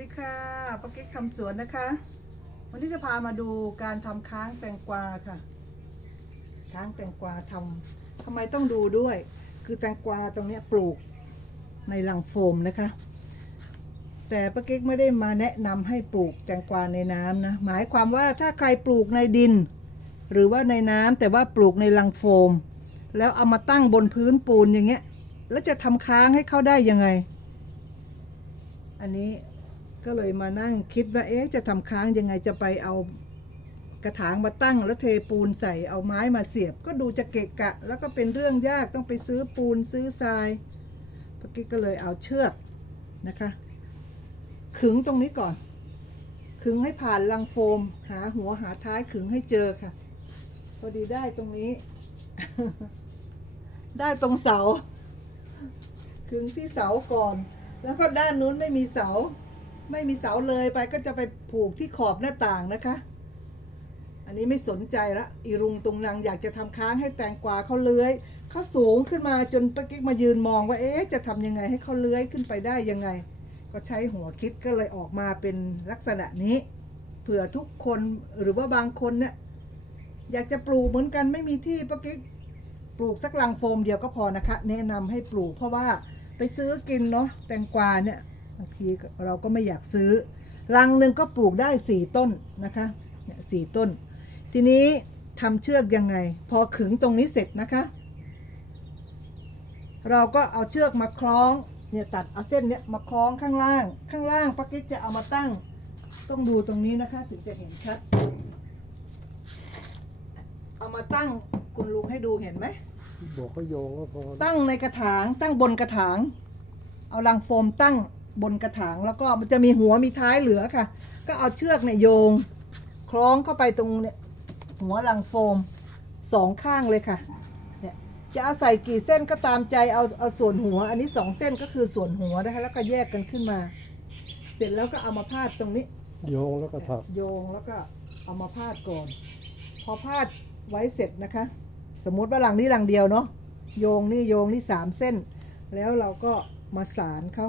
ดีค่ะป้าเก๊กทำสวนนะคะ วันนี้จะพามาดูการทำค้างแตงกวาค่ะ ค้างแตงกวาทำทำไมต้องดูด้วย คือแตงกวาตรงเนี้ปลูกในลังโฟมนะคะ แต่ป้าเก๊กไม่ได้มาแนะนำให้ปลูกแตงกวาในน้ำนะ หมายความว่าถ้าใครปลูกในดิน หรือว่าในน้ำแต่ว่าปลูกในลังโฟม แล้วเอามาตั้งบนพื้นปูนอย่างเงี้ย แล้วจะทำค้างให้เขาได้ยังไงอันนี้ ก็เลยมานั่งคิดว่าเอ๊ะจะทำค้างยังไงจะไปเอากระถางมาตั้งแล้วเทปูนใส่เอาไม้มาเสียบ ก็ดูจะเกะกะ แล้วก็เป็นเรื่องยากต้องไปซื้อปูนซื้อทรายเมื่อกี้ก็เลยเอาเชือกนะคะ ขึงตรงนี้ก่อน ขึงให้ผ่านลังโฟม หาหัวหาท้ายขึงให้เจอค่ะ พอดีได้ตรงนี้ ได้ตรงเสา ขึงที่เสาก่อน แล้วก็ด้านนู้นไม่มีเสา ไม่มีเสาเลยไปก็จะไปผูกที่ขอบหน้าต่างนะคะ อันนี้ไม่สนใจละอีรุงตุงนางอยากจะทำค้างให้แตงกวาเขาเลื้อยเขาสูงขึ้นมาจนป้ากิ๊กมายืนมองว่าเอ๊ะจะทำยังไงให้เขาเลื้อยขึ้นไปได้ยังไง ก็ใช้หัวคิดก็เลยออกมาเป็นลักษณะนี้เผื่อทุกคนหรือว่าบางคนเนี่ยอยากจะปลูกเหมือนกันไม่มีที่ป้ากิ๊กปลูกสักลังโฟมเดียวก็พอนะคะ แนะนำให้ปลูกเพราะว่าไปซื้อกินเนาะแตงกวาเนี่ย บางทีเราก็ไม่อยากซื้อลังหนึ่งก็ปลูกได้สี่ต้นนะคะเนี่ยสี่ต้น ทีนี้ทำเชือกยังไง พอขึงตรงนี้เสร็จนะคะ เราก็เอาเชือกมาคล้องเนี่ยตัดเอาเส้นเนี้ยมาคล้องข้างล่าง ข้างล่างป้ากิ๊กจะเอามาตั้ง ต้องดูตรงนี้นะคะ ถึงจะเห็นชัด เอามาตั้งคุณลุงให้ดูเห็นไหมบอกเขาโยงก็พอตั้งในกระถางตั้งบนกระถาง เอาลังโฟมตั้ง บนกระถางแล้วก็มันจะมีหัวมีท้ายเหลือค่ะ ก็เอาเชือกเนี่ยโยง คล้องเข้าไปตรงเนี่ยหัวลังโฟมสองข้างเลยค่ะเนี่ยจะเอาใส่กี่เส้นก็ตามใจเอาเอาส่วนหัว อันนี้สองเส้นก็คือส่วนหัวนะคะแล้วก็แยกกันขึ้นมา เสร็จแล้วก็เอามาพาดตรงนี้ โยงแล้วก็ถักโยงแล้วก็เอามาพาดก่อน พอพาดไว้เสร็จนะคะ สมมุติว่าหลังนี้หลังเดียวเนาะโยงนี่โยงนี่สามเส้น แล้วเราก็มาสารเขา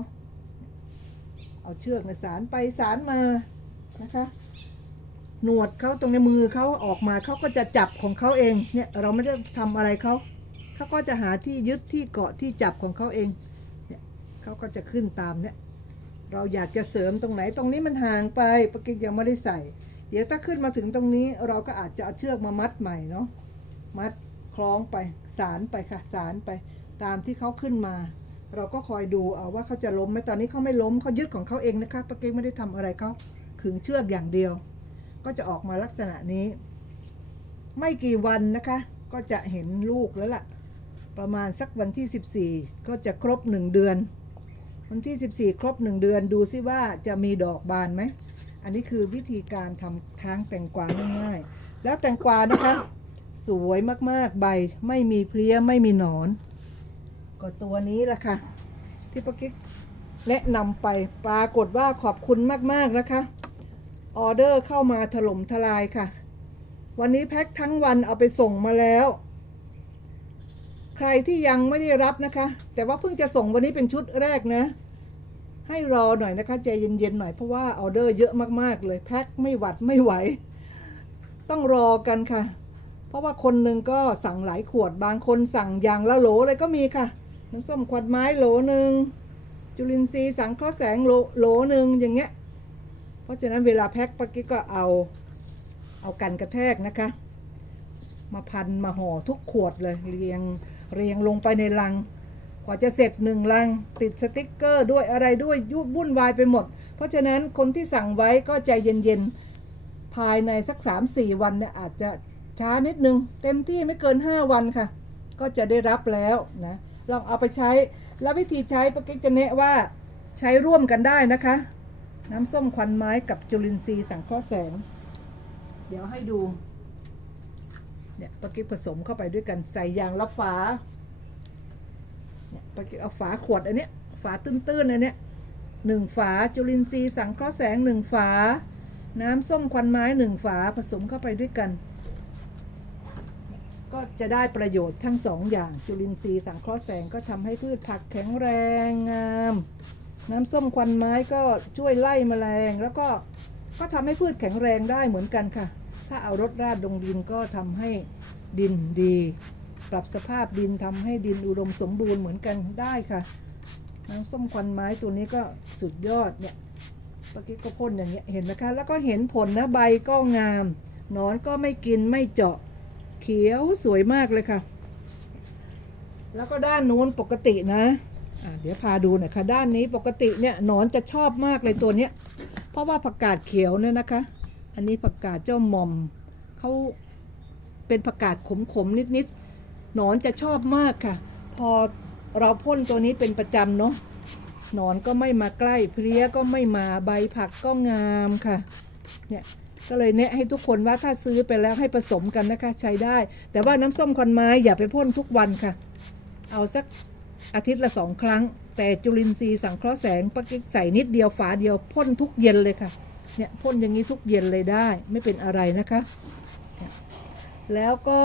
เอาเชือกในสารไปสารมานะคะ หนวดเขาตรงในมือเขาออกมาเขาก็จะจับของเขาเองเนี่ยเราไม่ได้ทำอะไรเขาเขาก็จะหาที่ยึดที่เกาะที่จับของเขาเองเนี่ยเขาก็จะขึ้นตามเนี่ยเราอยากจะเสริมตรงไหนตรงนี้มันห่างไปปะกิกยังไม่ได้ใส่ เดี๋ยวถ้าขึ้นมาถึงตรงนี้เราก็อาจจะเอาเชือกมามัดใหม่เนาะมัดคล้องไปสารไปค่ะสารไปตามที่เขาขึ้นมา เราก็คอยดูเอาว่าเขาจะล้มไหมตอนนี้เขาไม่ล้มเขายึดของเขาเองนะคะปะกิกไม่ได้ทำอะไรเขาขึงเชือกอย่างเดียว ก็จะออกมาลักษณะนี้ ไม่กี่วันนะคะ ก็จะเห็นลูกแล้วล่ะ ประมาณสักวันที่ 14 ก็จะครบหนึ่งเดือน วันที่ 14 ครบ 1 เดือนดูซิว่าจะมีดอกบานไหม อันนี้คือวิธีการทำค้างแตงกวาง่ายๆแล้วแตงกวานะคะ สวยมากๆใบไม่มีเพลี้ยไม่มีหนอน ก็ตัวนี้แหละค่ะ ที่ป้ากิ๊กแนะนำไปปรากฏว่าขอบคุณมาก ๆ นะคะ ออเดอร์เข้ามาถล่มทลายค่ะ วันนี้แพ็คทั้งวันเอาไปส่งมาแล้ว ใครที่ยังไม่ได้รับนะคะ แต่ว่าเพิ่งจะส่งวันนี้เป็นชุดแรกนะ ให้รอหน่อยนะคะใจเย็นๆหน่อยเพราะว่าออเดอร์เยอะมากๆเลยแพ็คไม่หวัดไม่ไหว ต้องรอกันค่ะ เพราะว่าคนหนึ่งก็สั่งหลายขวดบางคนสั่งอย่างละโหลเลยก็มีค่ะ น้ำส้มขวดไม้โหลหนึ่งจุลินทรีย์สังเคราะห์แสงโหลโหลหนึ่งอย่างเงี้ย เพราะฉะนั้นเวลาแพ็คปากี้ก็เอาเอากันกระแทกนะคะ มาพันมาห่อทุกขวดเลยเรียงเรียงลงไปในลังกว่าจะเสร็จหนึ่งลัง ติดสติ๊กเกอร์ด้วยอะไรด้วยยุ่วุ่นวายไปหมด เพราะฉะนั้นคนที่สั่งไว้ก็ใจเย็นๆ ภายในสัก 3-4 วันเนี่ยอาจจะช้านิดนึง เต็มที่ไม่เกิน 5 วันค่ะ ก็จะได้รับแล้วนะ ลองเอาไปใช้ แล้ววิธีใช้ปากิ๊กจะแนะว่าใช้ร่วมกันได้นะคะ น้ำส้มควันไม้กับจุลินทรีย์สังเคราะห์แสง เดี๋ยวให้ดูเนี่ยปากิ๊กผสมเข้าไปด้วยกันใส่ยางละฝาเนี่ยปากิ๊กเอาฝาขวดอันเนี้ยฝาตื้นๆอันเนี้ยหนึ่งฝาจุลินทรีย์สังเคราะห์แสงหนึ่งฝา น้ำส้มควันไม้หนึ่งฝาผสมเข้าไปด้วยกัน ก็จะได้ประโยชน์ทั้งสองอย่างจุลินทรีย์สังเคราะห์แสงก็ทำให้พืชผักแข็งแรงงาม น้ำส้มควันไม้ก็ช่วยไล่แมลง แล้วก็ก็ทำให้พืชแข็งแรงได้เหมือนกันค่ะ ถ้าเอารถราดลงดินก็ทำให้ดินดี ปรับสภาพดินทำให้ดินอุดมสมบูรณ์เหมือนกันได้ค่ะ น้ำส้มควันไม้ตัวนี้ก็สุดยอดเนี่ยเมื่อกี้ก็พ่นอย่างเงี้ยเห็นไหมคะ แล้วก็เห็นผลนะใบก็งามนอนก็ไม่กินไม่เจาะ เขียวสวยมากเลยค่ะ แล้วก็ด้านนู้นปกตินะะเดี๋ยวพาดูหน่อยค่ะ ด้านนี้ปกติเนี่ยหนอนจะชอบมากเลยตัวเนี้ย เพราะว่าผักกาดเขียวเนี่ยนะคะ อันนี้ผักกาดเจ้าหม่อมเขาเป็นผักกาดขมๆนิดๆหนอนจะชอบมากค่ะ พอเราพ่นตัวนี้เป็นประจำเนาะหนอนก็ไม่มาใกล้เพลี้ยก็ไม่มาใบผักก็งามค่ะ เนี่ย ก็เลยแนะให้ทุกคนว่าถ้าซื้อไปแล้วให้ผสมกันนะคะ ใช้ได้ แต่ว่าน้ำส้มควันไม้อย่าไปพ่นทุกวันค่ะ เอาสักอาทิตย์ละสองครั้ง แต่จุลินทรีย์สังเคราะห์แสงปะกิ๊กใส่นิดเดียวฝาเดียวพ่นทุกเย็นเลยค่ะเนี่ยพ่นอย่างนี้ทุกเย็นเลยได้ไม่เป็นอะไรนะคะ แล้วก็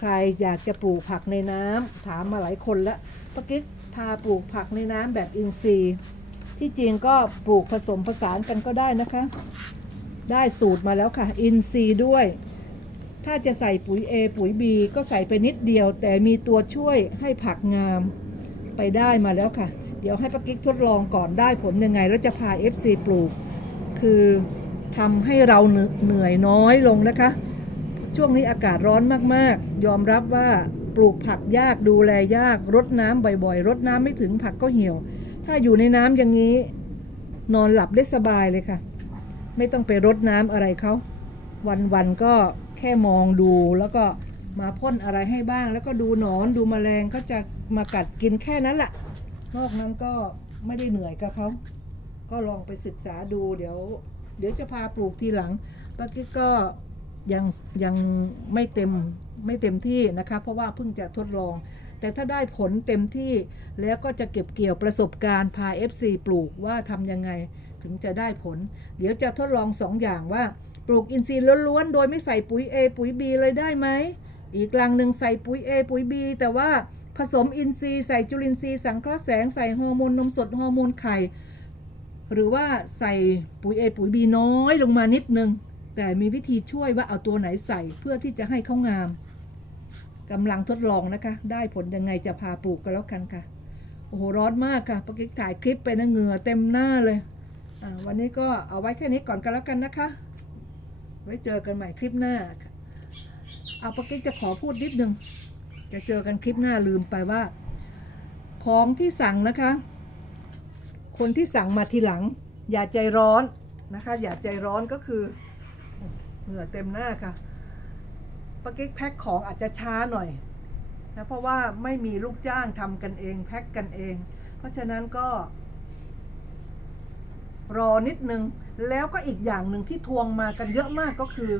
ใครอยากจะปลูกผักในน้ำถามมาหลายคนแล้วปะกิ๊กพาปลูกผักในน้ำแบบอินทรีย์ ที่จริงก็ปลูกผสมผสานกันก็ได้นะคะ ได้สูตรมาแล้วค่ะ อินทรีด้วย ถ้าจะใส่ปุ๋ย A ปุ๋ย B ก็ใส่ไปนิดเดียว แต่มีตัวช่วยให้ผักงามไปได้มาแล้วค่ะ เดี๋ยวให้ป้ากิ๊กทดลองก่อนได้ผลยังไง แล้วจะพา FC ปลูก คือทำให้เราเหนื่อยน้อยลงนะคะ ช่วงนี้อากาศร้อนมากๆ ยอมรับว่าปลูกผักยากดูแลยากรดน้ำบ่อยๆรดน้ำไม่ถึงผักก็เหี่ยว ถ้าอยู่ในน้ำอย่างนี้ นอนหลับได้สบายเลยค่ะ ไม่ต้องไปรดน้ำอะไรเขาวันๆก็แค่มองดูแล้วก็มาพ่นอะไรให้บ้าง แล้วก็ดูหนอนดูแมลงก็จะมากัดกินแค่นั้นแหละนอกนั้นก็ไม่ได้เหนื่อยกับเขาก็ลองไปศึกษาดู เดี๋ยว เดี๋ยวจะพาปลูกทีหลังป้ากิ๊กก็ยังยังไม่เต็มไม่เต็มที่นะคะ เพราะว่าเพิ่งจะทดลอง แต่ถ้าได้ผลเต็มที่แล้วก็จะเก็บเกี่ยวประสบการณ์พา FC ปลูกว่าทำยังไง ถึงจะได้ผล เดี๋ยวจะทดลองสองอย่างว่า ปลูกอินทรีย์ล้วนๆ โดยไม่ใส่ปุ๋ย A ปุ๋ย B เลยได้ไหม อีกลังหนึ่งใส่ปุ๋ย A ปุ๋ย B แต่ว่าผสมอินทรีย์ใส่จุลินทรีย์สังเคราะห์แสงใส่ฮอร์โมนนมสดฮอร์โมนไข่ หรือว่าใส่ปุ๋ย A ปุ๋ย B น้อยลงมานิดนึง แต่มีวิธีช่วยว่าเอาตัวไหนใส่เพื่อที่จะให้เขางามกำลังทดลองนะคะ ได้ผลยังไงจะพาปลูกกันแล้วกันค่ะ โอ้โห ร้อนมากค่ะปากิ๊กถ่ายคลิปไปนะเหงื่อเต็มหน้าเลย วันนี้ก็เอาไว้แค่นี้ก่อนกันแล้วกันนะคะ ไว้เจอกันใหม่คลิปหน้า เอาปากิ๊กจะขอพูดนิดนึง จะเจอกันคลิปหน้าลืมไปว่า ของที่สั่งนะคะ คนที่สั่งมาทีหลัง อย่าใจร้อนนะคะ อย่าใจร้อนก็คือเหงื่อเต็มหน้าค่ะปากิ๊กแพ็คของอาจจะช้าหน่อยนะเพราะว่าไม่มีลูกจ้างทำกันเอง แพ็คกันเอง เพราะฉะนั้นก็ รอนิดนึง แล้วก็อีกอย่างหนึ่งที่ทวงมากันเยอะมากก็คือ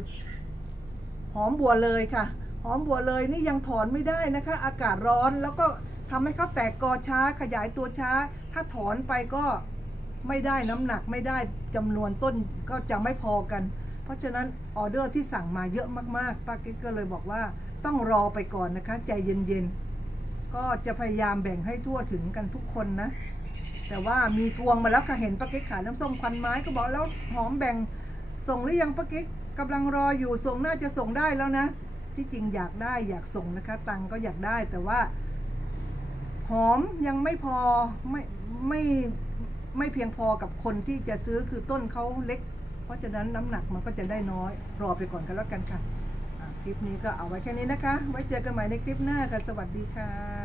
หอมบัวเลยค่ะ หอมบัวเลยนี่ยังถอนไม่ได้นะคะ อากาศร้อนแล้วก็ทำให้เขาแตกกอช้าขยายตัวช้า ถ้าถอนไปก็ไม่ได้น้ำหนักไม่ได้จำนวนต้นก็จะไม่พอกัน เพราะฉะนั้นออเดอร์ที่สั่งมาเยอะมากๆป้ากิ๊กก็เลยบอกว่าต้องรอไปก่อนนะคะ ใจเย็นๆ ก็จะพยายามแบ่งให้ทั่วถึงกันทุกคนนะ แต่ว่ามีทวงมาแล้วค่ะเห็นป้ากิ๊กขายน้ำส้มควันไม้ก็บอกแล้วหอมแบ่งส่งหรือยังป้ากิ๊กกำลังรออยู่ส่งน่าจะส่งได้แล้วนะที่จริงอยากได้อยากส่งนะคะ ตังก็อยากได้แต่ว่า หอมยังไม่พอไม่ไม่ไม่เพียงพอกับคนที่จะซื้อคือต้นเขาเล็ก เพราะฉะนั้นน้ำหนักมันก็จะได้น้อย รอไปก่อนกันแล้วกันค่ะอะคลิปนี้ก็เอาไว้แค่นี้นะคะ ไว้เจอกันใหม่ในคลิปหน้าค่ะ สวัสดีค่ะ